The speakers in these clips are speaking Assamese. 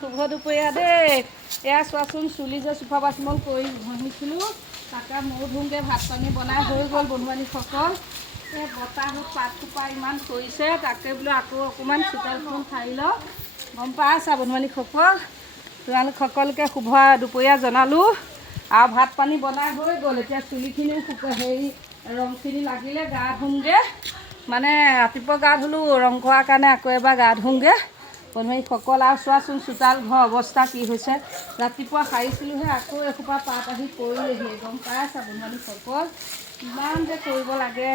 শুভ দুপৰীয়া দেই। এয়া চোৱাচোন চুলি যে চোফা বাচমল কৰি ঘঁহিছিলোঁ তাকে ময়ো ধুমকৈ ভাত পানী বনাই হৈ গ'ল বন্ধুবান্ধীসকল। এই বতাহত পাতসোপা ইমান কৰিছে তাকে বোলো আকৌ অকণমান চোতালখন সাৰি লওঁ। গম পাইছা বন্ধুবান্ধীসকল, তোমালোকসকলকে শুভ দুপৰীয়া জনালোঁ আৰু ভাত পানী বনাই হৈ গ'ল। এতিয়া চুলিখিনিও হেৰি ৰংখিনি লাগিলে গা ধুমগৈ, মানে ৰাতিপুৱা গা ধুলোঁ, ৰং কৰাৰ কাৰণে আকৌ এবাৰ গা ধুমগৈ বন্ধুবান্ধীসকল। আৰু চোৱাচোন চোতাল ঘৰ অৱস্থা কি হৈছে, ৰাতিপুৱা সাৰিছিলোঁহে আকৌ এসোপা পাত আহি পৰিলেহি। গম পাইছা বন্ধুবান্ধীসকল, ইমান যে কৰিব লাগে।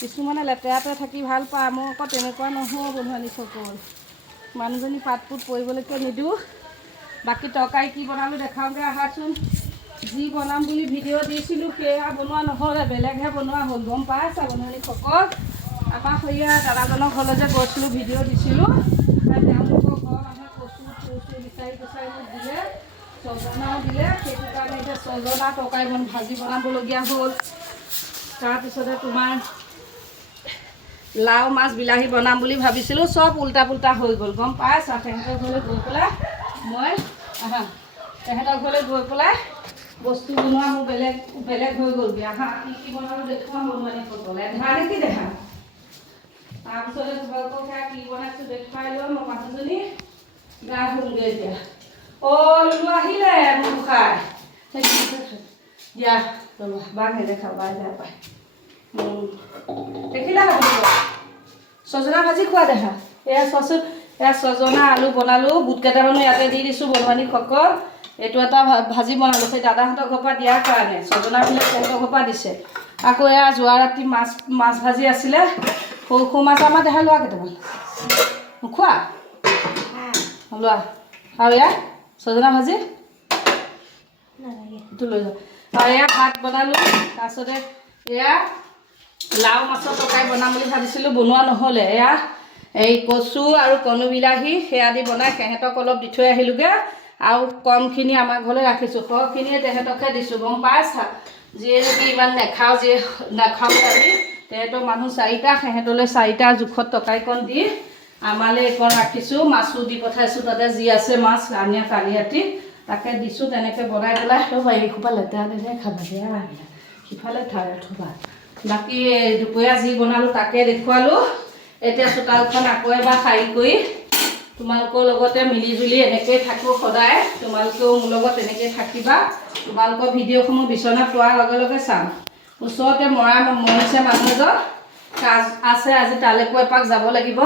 কিছুমানে লেতেৰাতে থাকি ভাল পায়, মই আকৌ তেনেকুৱা নহয় বন্ধুবান্ধীসকল। মানুহজনী পাতপুত পৰিবলৈকে নিদিওঁ। বাকী তৰকাৰী কি বনালোঁ দেখাওঁগৈ আহাচোন। যি বনাম বুলি ভিডিঅ' দিছিলোঁ সেয়া বনোৱা নহ'লে, বেলেগহে বনোৱা হ'ল। গম পাইছা বন্ধুবান্ধীসকল, আমাৰ সৈয়া দাদাজনৰ ঘৰলৈ যে গৈছিলোঁ ভিডিঅ' দিছিলোঁ, তেওঁলোকৰ ঘৰৰ মানুহে কচু বিচাৰি মোক দিলে, ছজনাও দিলে। সেইটো কাৰণে এতিয়া ছজনা তৰকাৰী ভাজি বনাবলগীয়া হ'ল। তাৰপিছতে তোমাৰ লাও মাছ বিলাহী বনাম বুলি ভাবিছিলোঁ, চব উল্টা পুল্টা হৈ গ'ল। গম পাইছা, তেহেঁতৰ ঘৰলৈ গৈ পেলাই তেহেঁতৰ ঘৰলৈ গৈ পেলাই বস্তু বনোৱা মোৰ বেলেগ হৈ গ'লগৈ। কি বনালোঁ দেখুৱাম বন্ধুবান্ধীসকল, এধাৰে কি দেখা। তাৰপিছতে তোমালোকক সেয়া কি বনাইছোঁ দেখুৱাই লৈ মই মানুহজনী গা ধুমগৈ এতিয়া। লুলু আহিলে মোৰ খাই দিয়া ৰ'বা, বাক নেদেখা, বাই বেয়া পায়। দেখিলা ছজনা ভাজি খোৱা দেখা। এয়া চোৱাচোন, এয়া ছজনা আলু বনালোঁ, বুট কেইটামানো ইয়াতে দি দিছোঁ বন্ধুবান্ধীসকল। এইটো এটা ভাজি বনালোঁ সেই দাদাহঁতৰ ঘৰৰ পৰা দিয়াৰ কাৰণে, ছজনাবিলাক তেহেঁতৰ ঘৰৰ পৰা দিছে। আকৌ এয়া যোৱা ৰাতি মাছ ভাজি আছিলে, সৰু মাছ আমাৰ দেখাই লোৱা কেইটামান নোখোৱা লোৱা। আৰু এয়া ছজনা ভাজি এইটো লৈ যাওঁ। আৰু এয়া ভাত বনালোঁ। তাৰপিছতে এয়া লাও মাছৰ তৰকাৰী বনাম বুলি ভাবিছিলোঁ, বনোৱা নহ'লে। এয়া এই কচু আৰু কণী বিলাহী সেয়া দি বনাই সিহঁতক অলপ দি থৈ আহিলোঁগৈ। আৰু কমখিনি আমাৰ ঘৰলৈ ৰাখিছোঁ, সৰহখিনিয়ে তেহেঁতকহে দিছোঁ। গম পাইছা, যিয়ে নেকি ইমান নাখাওঁ, যিয়ে নাখাওঁ আমি তেহেঁতৰ মানুহ 4টা, সিহঁতলৈ 4টা জোখত তৰকাৰীকণ দি আমালৈ এইকণ ৰাখিছোঁ। মাছো দি পঠাইছোঁ, তাতে যি আছে মাছ আনি কালি ৰাতি তাকে দিছোঁ। তেনেকৈ বনাই পেলাই ৰ'বা, এইসোপা লেতেৰা খাবা দিয়া, সিফালে থ'বা। বাকী দুপৰীয়া যি বনালোঁ তাকে দেখুৱালোঁ। এতিয়া চোতালখন আকৌ এবাৰ সাৰি কৰি তোমালোকৰ লগতে মিলিজুলি এনেকৈয়ে থাকোঁ সদায়। তোমালোকেও মোৰ লগত এনেকৈ থাকিবা। তোমালোকৰ ভিডিঅ'সমূহ বিচনাত পোৱাৰ লগে লগে চাম। ওচৰতে মৰিছে মানুহ এজন, কাজ আছে আজি, তালৈকো এপাক যাব লাগিব।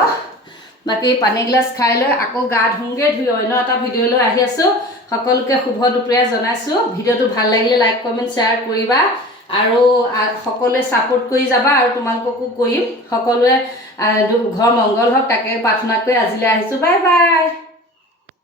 বাকী পানী গিলাচ খাই লৈ আকৌ গা ধুমগৈ, ধুই অন্য এটা ভিডিঅ' লৈ আহি আছোঁ। সকলোকে শুভ দুপৰীয়া জনাইছোঁ। ভিডিঅ'টো ভাল লাগিলে লাইক কমেণ্ট শ্বেয়াৰ কৰিবা আৰু সকলোৱে ছাপোৰ্ট কৰি যাবা। আৰু তোমালোককো কৰিম, সকলোৱে ঘৰ মংগল হওক তাকে প্ৰাৰ্থনা কৰি আজিলৈ আহিছোঁ। Bye bye.